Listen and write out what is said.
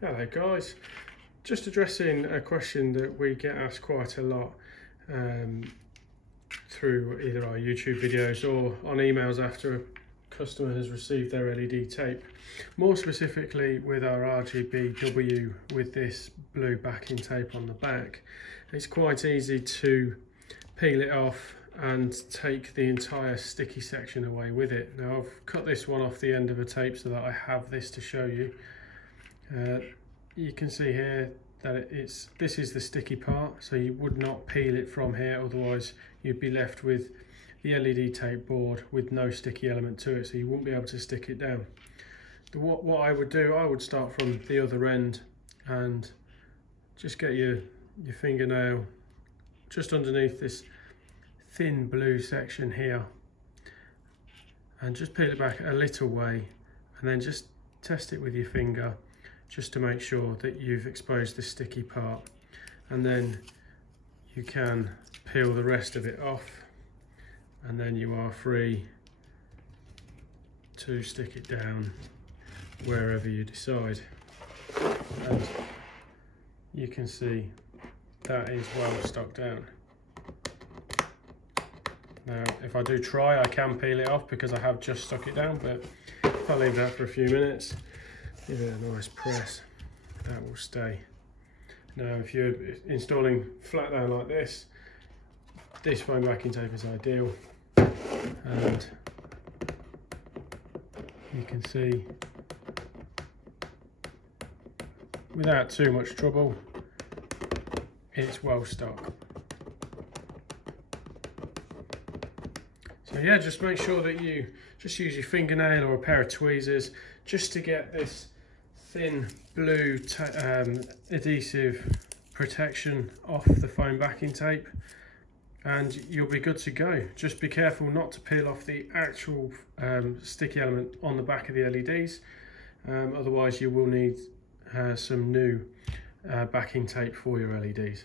Hello guys, just addressing a question that we get asked quite a lot through either our YouTube videos or on emails after a customer has received their LED tape. More specifically with our RGBW with this blue backing tape on the back. It's quite easy to peel it off and take the entire sticky section away with it. Now I've cut this one off the end of a tape so that I have this to show you. You can see here that this is the sticky part, so you would not peel it from here, otherwise you'd be left with the LED tape board with no sticky element to it, so you wouldn't be able to stick it down. What I would do, I would start from the other end and just get your fingernail just underneath this thin blue section here and just peel it back a little way, and then just test it with your finger just to make sure that you've exposed the sticky part, and then you can peel the rest of it off, and then you are free to stick it down wherever you decide. And you can see that is well stuck down. Now if I do try, I can peel it off because I have just stuck it down, but if I leave that for a few minutes, give it a nice press, that will stay. Now if you're installing flat down like this foam backing tape is ideal, and you can see without too much trouble it's well stuck. So yeah, just make sure that you just use your fingernail or a pair of tweezers just to get this thin blue adhesive protection off the foam backing tape, and you'll be good to go. Just be careful not to peel off the actual sticky element on the back of the LEDs, otherwise you will need some new backing tape for your LEDs.